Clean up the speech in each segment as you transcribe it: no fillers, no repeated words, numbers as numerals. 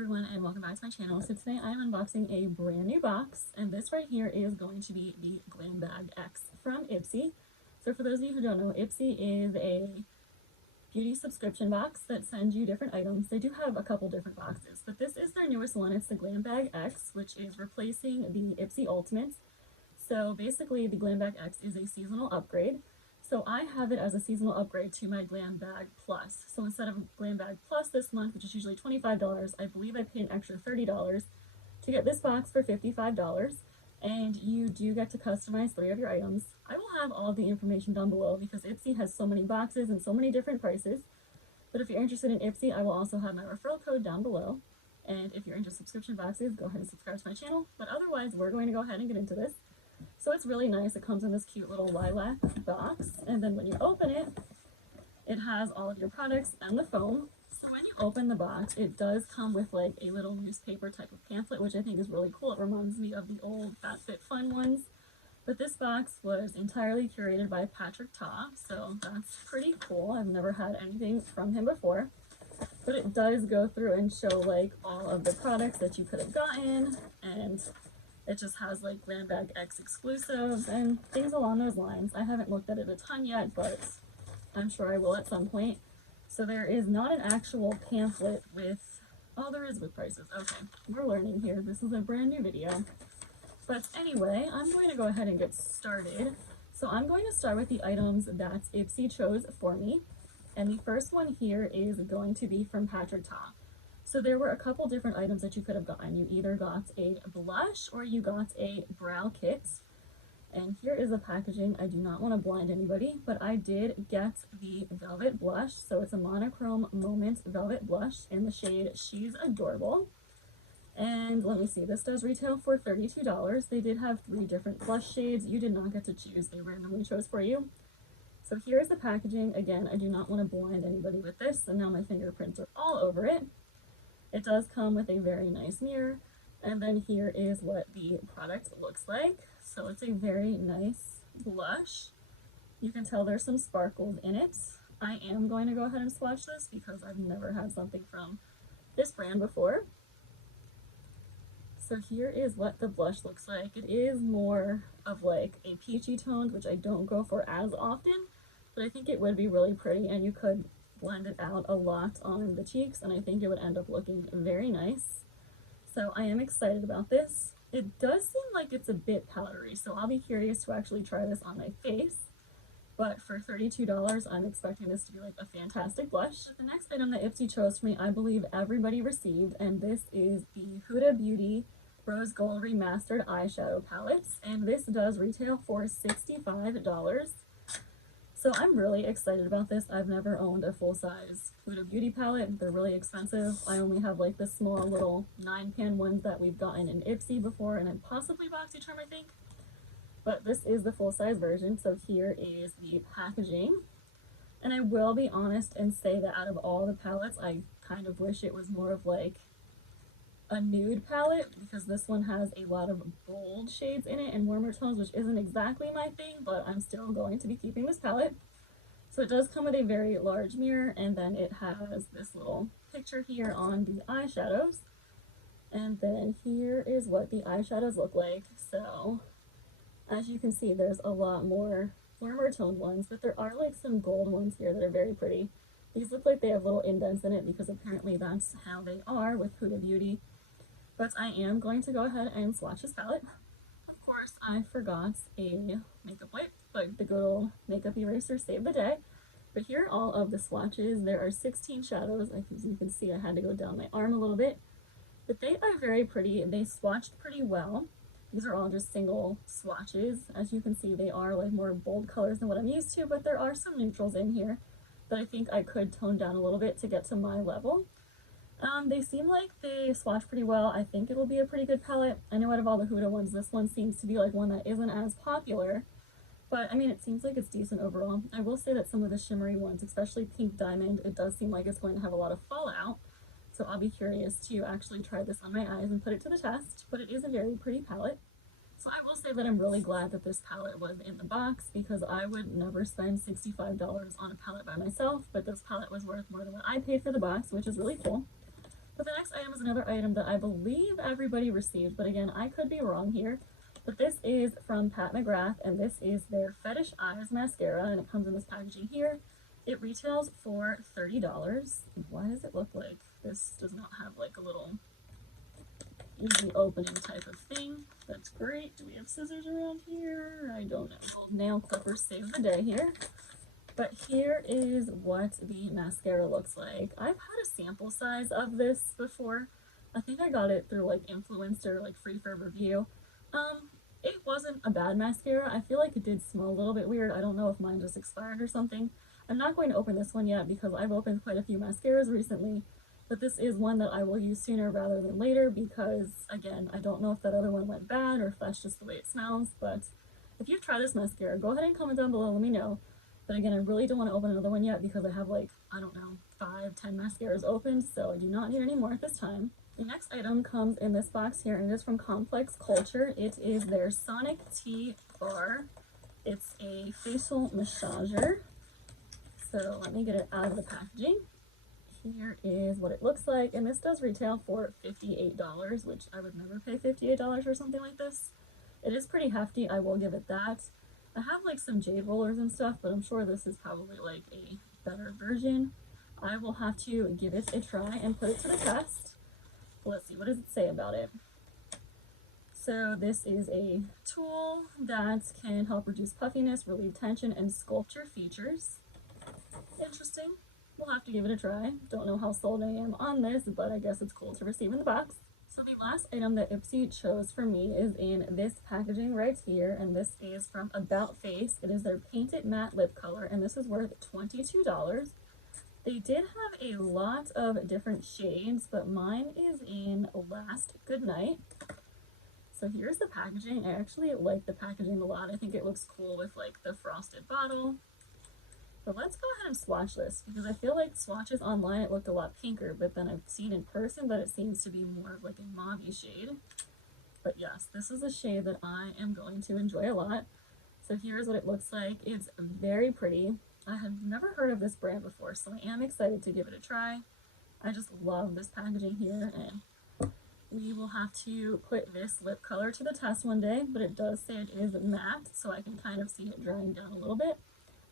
everyone, and welcome back to my channel. So today I am unboxing a brand new box, and this right here is going to be the Glam Bag X from Ipsy. So for those of you who don't know, Ipsy is a beauty subscription box that sends you different items. They do have a couple different boxes, but this is their newest one. It's the Glam Bag X, which is replacing the Ipsy Ultimates. So basically the Glam Bag X is a seasonal upgrade. So I have it as a seasonal upgrade to my Glam Bag Plus. So instead of Glam Bag Plus this month, which is usually $25, I believe I paid an extra $30 to get this box for $55. And you do get to customize 3 of your items. I will have all the information down below because Ipsy has so many boxes and so many different prices. But if you're interested in Ipsy, I will also have my referral code down below. And if you're into subscription boxes, go ahead and subscribe to my channel. But otherwise, we're going to go ahead and get into this. So it's really nice. It comes in this cute little lilac box, and then when you open it, it has all of your products and the foam. So when you open the box, it does come with like a little newspaper type of pamphlet, which I think is really cool. It reminds me of the old FabFitFun ones. But this box was entirely curated by Patrick Ta, so that's pretty cool. I've never had anything from him before. But it does go through and show like all of the products that you could have gotten, and it just has like Glam Bag X exclusives and things along those lines. I haven't looked at it a ton yet, but I'm sure I will at some point. So there is not an actual pamphlet with, oh, there is with prices. Okay, we're learning here. This is a brand new video. But anyway, I'm going to go ahead and get started. So I'm going to start with the items that Ipsy chose for me. And the first one here is going to be from Patrick Ta. So there were a couple different items that you could have gotten. You either got a blush or you got a brow kit. And here is the packaging. I do not want to blind anybody, but I did get the velvet blush. So it's a monochrome moment velvet blush in the shade She's Adorable. And let me see, this does retail for $32. They did have 3 different blush shades. You did not get to choose. They randomly chose for you. So here is the packaging. Again, I do not want to blind anybody with this, and now my fingerprints are all over it. It does come with a very nice mirror, and then here is what the product looks like. So it's a very nice blush. You can tell there's some sparkles in it. I am going to go ahead and swatch this because I've never had something from this brand before. So here is what the blush looks like. It is more of like a peachy toned, which I don't go for as often, but I think it would be really pretty, and you could blend it out a lot on the cheeks, and I think it would end up looking very nice. So I am excited about this. It does seem like it's a bit powdery, so I'll be curious to actually try this on my face. But for $32, I'm expecting this to be like a fantastic blush. The next item that Ipsy chose for me, I believe everybody received, and this is the Huda Beauty Rose Gold Remastered Eyeshadow Palettes, and this does retail for $65. So I'm really excited about this. I've never owned a full-size Huda Beauty palette. They're really expensive. I only have like the small little 9-pan ones that we've gotten in Ipsy before, and then possibly BoxyCharm, I think. But this is the full-size version, so here is the packaging. And I will be honest and say that out of all the palettes, I kind of wish it was more of like a nude palette, because this one has a lot of bold shades in it and warmer tones, which isn't exactly my thing, but I'm still going to be keeping this palette. So it does come with a very large mirror, and then it has this little picture here on the eyeshadows. And then here is what the eyeshadows look like. So as you can see, there's a lot more warmer toned ones, but there are like some gold ones here that are very pretty. These look like they have little indents in it because apparently that's how they are with Huda Beauty. But I am going to go ahead and swatch this palette. Of course, I forgot a makeup wipe, but the good old makeup eraser saved the day. But here are all of the swatches. There are 16 shadows. As you can see, I had to go down my arm a little bit. But they are very pretty. They swatched pretty well. These are all just single swatches. As you can see, they are like more bold colors than what I'm used to, but there are some neutrals in here that I think I could tone down a little bit to get to my level. They seem like they swatch pretty well. I think it'll be a pretty good palette. I know out of all the Huda ones, this one seems to be like one that isn't as popular, but I mean, it seems like it's decent overall. I will say that some of the shimmery ones, especially Pink Diamond, it does seem like it's going to have a lot of fallout. So I'll be curious to actually try this on my eyes and put it to the test, but it is a very pretty palette. So I will say that I'm really glad that this palette was in the box, because I would never spend $65 on a palette by myself, but this palette was worth more than what I paid for the box, which is really cool. But the next item is another item that I believe everybody received, but again, I could be wrong here. But this is from Pat McGrath, and this is their Fetish Eyes mascara, and it comes in this packaging here. It retails for $30. Why does it look like this does not have like a little easy opening type of thing? That's great. Do we have scissors around here? I don't know. Nail clippers save the day here. But here is what the mascara looks like. I've had a sample size of this before. I think I got it through like Influencer, like free for review. It wasn't a bad mascara. I feel like it did smell a little bit weird. I don't know if mine just expired or something. I'm not going to open this one yet because I've opened quite a few mascaras recently. But this is one that I will use sooner rather than later because, again, I don't know if that other one went bad or if that's just the way it smells. But if you've tried this mascara, go ahead and comment down below, let me know. But again, I really don't want to open another one yet because I have like, I don't know, 5, 10 mascaras opened, so I do not need any more at this time. The next item comes in this box here, and it is from Complex Culture. It is their Sonic Tea Bar. It's a facial massager. So let me get it out of the packaging. Here is what it looks like, and this does retail for $58, which I would never pay $58 for something like this. It is pretty hefty, I will give it that. I have like some jade rollers and stuff, but I'm sure this is probably like a better version. I will have to give it a try and put it to the test. Let's see, what does it say about it? So this is a tool that can help reduce puffiness, relieve tension, and sculpt your features. Interesting. We'll have to give it a try. Don't know how sold I am on this, but I guess it's cool to receive in the box. So the last item that Ipsy chose for me is in this packaging right here, and this is from About Face. It is their Paint It Matte Lip Color, and this is worth $22. They did have a lot of different shades, but mine is in Last Goodnight. So here's the packaging. I actually like the packaging a lot. I think it looks cool with like the frosted bottle. But let's go ahead and swatch this because I feel like swatches online it looked a lot pinker, but then I've seen in person that it seems to be more of like a mauve-y shade. But yes, this is a shade that I am going to enjoy a lot. So here's what it looks like. It's very pretty. I have never heard of this brand before, so I am excited to give it a try. I just love this packaging here, and we will have to put this lip color to the test one day, but it does say it is matte, so I can kind of see it drying down a little bit.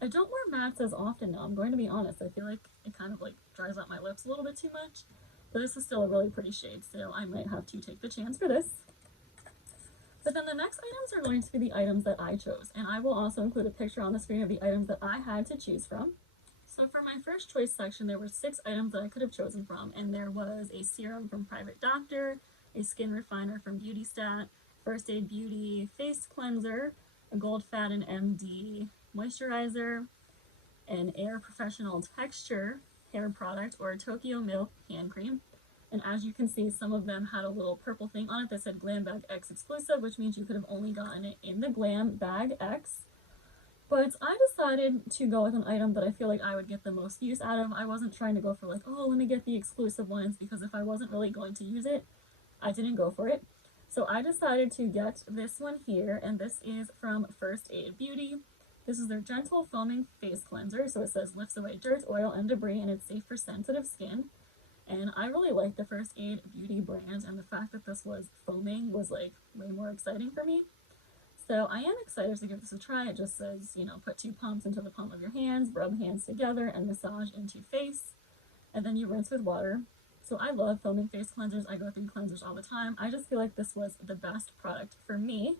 I don't wear mattes as often now, I'm going to be honest. I feel like it kind of like dries out my lips a little bit too much, but this is still a really pretty shade, so I might have to take the chance for this. But then the next items are going to be the items that I chose, and I will also include a picture on the screen of the items that I had to choose from. So for my first choice section, there were 6 items that I could have chosen from, and there was a serum from Private Doctor, a skin refiner from Beauty Stat, First Aid Beauty face cleanser, a Gold Fatten MD moisturizer, an Air Professional Texture hair product, or a Tokyo Milk hand cream. And as you can see, some of them had a little purple thing on it that said Glam Bag X exclusive, which means you could have only gotten it in the Glam Bag X. But I decided to go with an item that I feel like I would get the most use out of. I wasn't trying to go for like, oh, let me get the exclusive ones, because if I wasn't really going to use it, I didn't go for it. So I decided to get this one here, and this is from First Aid Beauty. This is their Gentle Foaming Face Cleanser, so it says lifts away dirt, oil, and debris, and it's safe for sensitive skin. And I really like the First Aid Beauty brand, and the fact that this was foaming was like way more exciting for me. So I am excited to give this a try. It just says, you know, put 2 pumps into the palm of your hands, rub hands together, and massage into face. And then you rinse with water. So I love foaming face cleansers. I go through cleansers all the time. I just feel like this was the best product for me.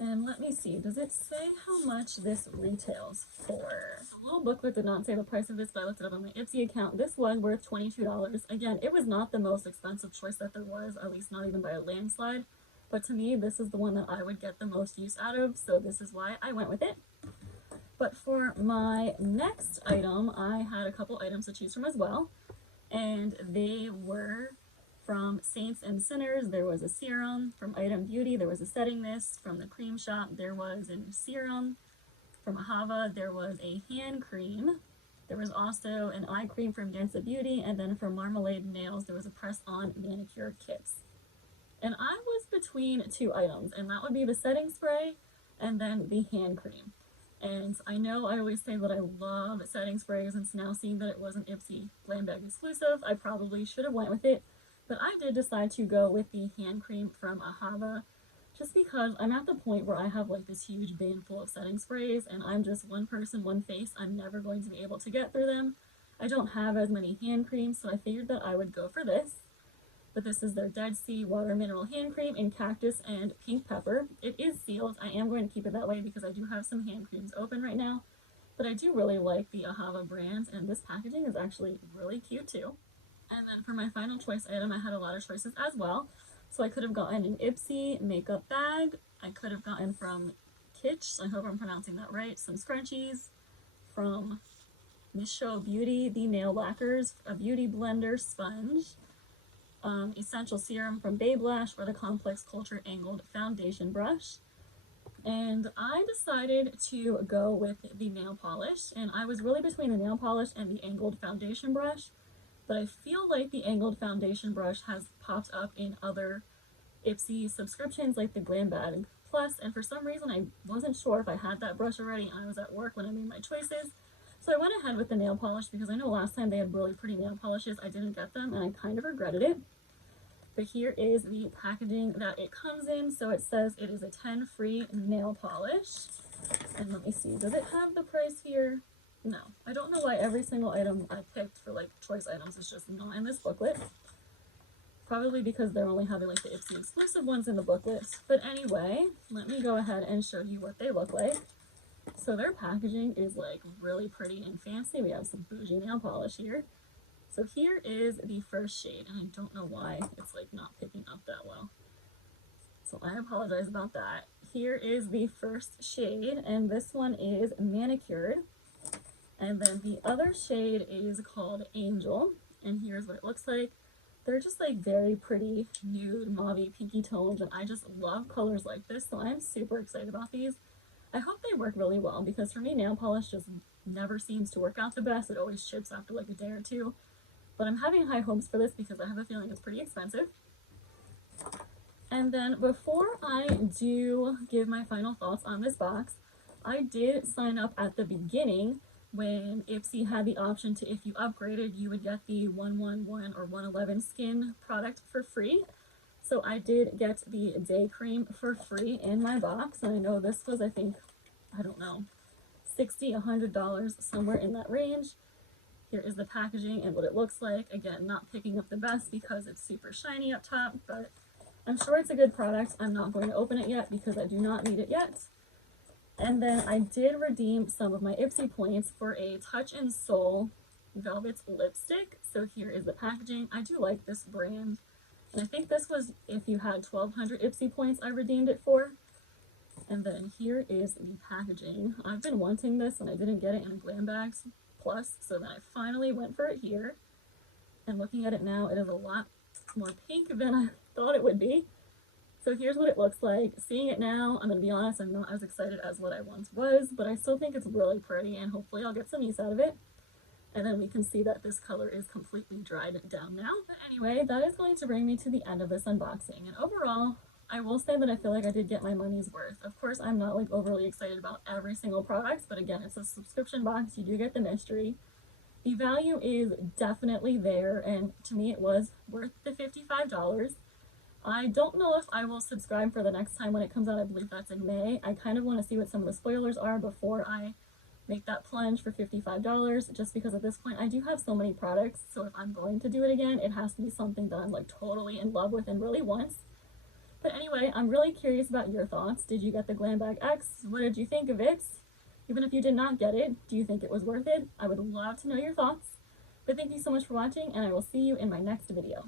And let me see, does it say how much this retails for? The little booklet did not say the price of this, but I looked it up on my Ipsy account. This was worth $22. Again, it was not the most expensive choice that there was, at least not even by a landslide. But to me, this is the one that I would get the most use out of, so this is why I went with it. But for my next item, I had a couple items to choose from as well. And they were from Saints and Sinners. There was a serum. From Item Beauty, there was a setting mist. From the Cream Shop, there was a serum. From Ahava, there was a hand cream. There was also an eye cream from Danza Beauty, and then for Marmalade Nails, there was a press-on manicure kit. And I was between 2 items, and that would be the setting spray and then the hand cream. And I know I always say that I love setting sprays, and now seeing that it was an Ipsy Glam Bag exclusive, I probably should have went with it. But I did decide to go with the hand cream from Ahava just because I'm at the point where I have like this huge bin full of setting sprays and I'm just one person, one face. I'm never going to be able to get through them. I don't have as many hand creams, so I figured that I would go for this. But this is their Dead Sea Water Mineral Hand Cream in Cactus and Pink Pepper. It is sealed. I am going to keep it that way because I do have some hand creams open right now. But I do really like the Ahava brand, and this packaging is actually really cute too. And then for my final choice item, I had a lot of choices as well. So I could have gotten an Ipsy makeup bag. I could have gotten from Kitsch, I hope I'm pronouncing that right, some scrunchies. From Misho Beauty, the nail lacquers, a beauty blender sponge. Essential serum from Babe Lash, or the Complex Culture Angled Foundation Brush. And I decided to go with the nail polish, and I was really between the nail polish and the angled foundation brush, but I feel like the angled foundation brush has popped up in other Ipsy subscriptions like the Glam Bag Plus, and for some reason I wasn't sure if I had that brush already and I was at work when I made my choices. So I went ahead with the nail polish because I know last time they had really pretty nail polishes, I didn't get them and I kind of regretted it. But here is the packaging that it comes in. So it says it is a 10 free nail polish. And let me see, does it have the price here? No. I don't know why every single item I picked for like choice items is just not in this booklet. Probably because they're only having like the Ipsy exclusive ones in the booklet. But anyway, let me go ahead and show you what they look like. So their packaging is like really pretty and fancy. We have some bougie nail polish here. So here is the first shade, and I don't know why it's like not picking up that well. So I apologize about that. Here is the first shade, and this one is Manicured. And then the other shade is called Angel, and here's what it looks like. They're just like very pretty nude, mauve, pinky tones, and I just love colors like this, so I'm super excited about these. I hope they work really well, because for me, nail polish just never seems to work out the best. It always chips after like a day or two. But I'm having high hopes for this because I have a feeling it's pretty expensive. And then before I do give my final thoughts on this box, I did sign up at the beginning when Ipsy had the option to, if you upgraded, you would get the 111 or 111 skin product for free. So I did get the day cream for free in my box. And I know this was, I think, I don't know, $60, $100, somewhere in that range. Here is the packaging and what it looks like. Again, not picking up the best because it's super shiny up top, but I'm sure it's a good product. I'm not going to open it yet because I do not need it yet. And then I did redeem some of my Ipsy points for a Touch and Soul Velvet lipstick. So here is the packaging. I do like this brand. And I think this was, if you had 1,200 Ipsy points, I redeemed it for. And then here is the packaging. I've been wanting this and I didn't get it in Glam Bag Plus, so then I finally went for it here. And looking at it now, it is a lot more pink than I thought it would be. So here's what it looks like. Seeing it now, I'm going to be honest, I'm not as excited as what I once was, but I still think it's really pretty and hopefully I'll get some use out of it. And then we can see that this color is completely dried down now. But anyway, that is going to bring me to the end of this unboxing. And overall, I will say that I feel like I did get my money's worth. Of course, I'm not like overly excited about every single product, but again, it's a subscription box. You do get the mystery. The value is definitely there, and to me it was worth the $55. I don't know if I will subscribe for the next time when it comes out. I believe that's in May. I kind of want to see what some of the spoilers are before I make that plunge for $55, just because at this point I do have so many products, so if I'm going to do it again, it has to be something that I'm like totally in love with and really want. But anyway, I'm really curious about your thoughts. Did you get the Glam Bag X? What did you think of it? Even if you did not get it, do you think it was worth it? I would love to know your thoughts. But thank you so much for watching, and I will see you in my next video.